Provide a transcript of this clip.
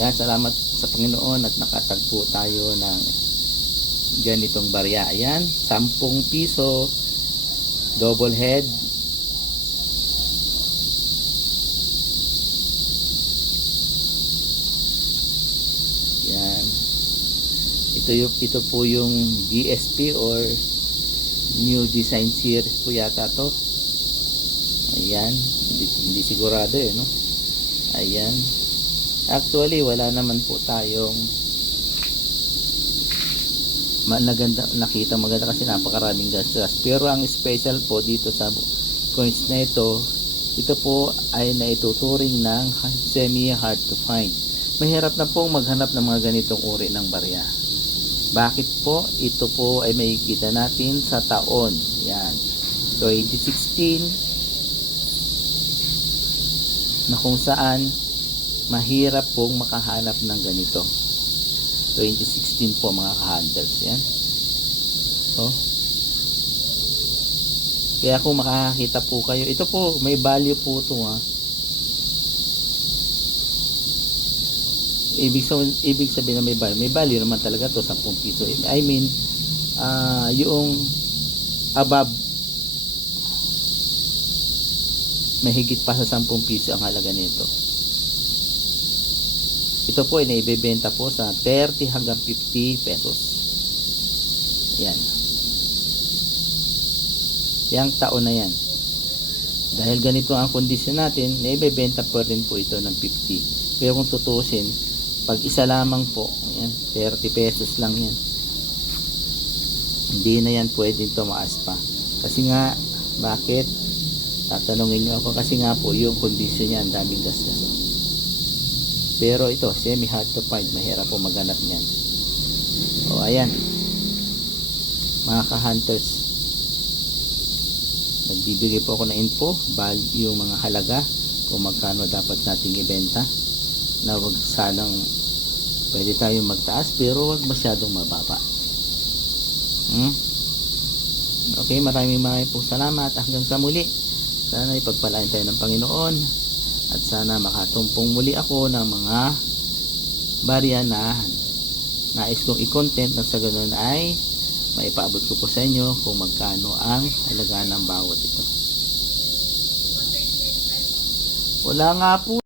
Yan, salamat sa Panginoon at nakatagpo tayo ng ganitong barya. Ayan, 10 piso, double head. Yan. Ito, yung, ito po yung DSP or New Design Series po yata to. Ayan, hindi, hindi sigurado eh, no? Ayan. Actually, wala naman po tayong naganda, nakita maganda kasi napakaraming gasgas. Pero ang special po dito sa coins na ito, ito po ay naituturing ng semi hard to find. Mahirap na pong maghanap ng mga ganitong uri ng barya. Bakit po? Ito po ay makikita natin sa taon. Yan. 2016 na kung saan mahirap pong makahanap ng ganito. 2016 po mga ka-hunters. Yan. Oh. Kaya kung makakakita po kayo, ito po, may value po ito ha. Ibig sabihin, ibig sabihin na may value. May value naman talaga to 10 piso. I mean, ah yung above mahigit pa sa 10 piso ang halaga nito. Ito po ay naibebenta po sa 30 hanggang 50 pesos. Yan. Yang taon na yan. Dahil ganito ang kondisyon natin, naibebenta po rin po ito ng 50. Pero kung tutusin, pag isa lamang po, ayan, 30 pesos lang yan. Hindi na yan pwede tumaas pa. Kasi nga, bakit? Tatanungin nyo ako kasi nga po yung kondisyon niya, ang daming gasgas. Pero ito, semi hard to find, mahirap po maghanap niyan. O ayan. Mga ka-hunters, nagbibigay po ako ng info, yung mga halaga, kung magkano dapat nating ibenta, na wag sanang pwede tayong magtaas, pero wag masyadong mababa. Hmm? Okay, maraming maraming po salamat. Hanggang sa muli. Sana ipagpalain tayo ng Panginoon. At sana makatumpong muli ako ng mga barya na nais kong i-content na sa ganun ay maipaabot ko po sa inyo kung magkano ang halaga ng bawat ito. Wala nga po.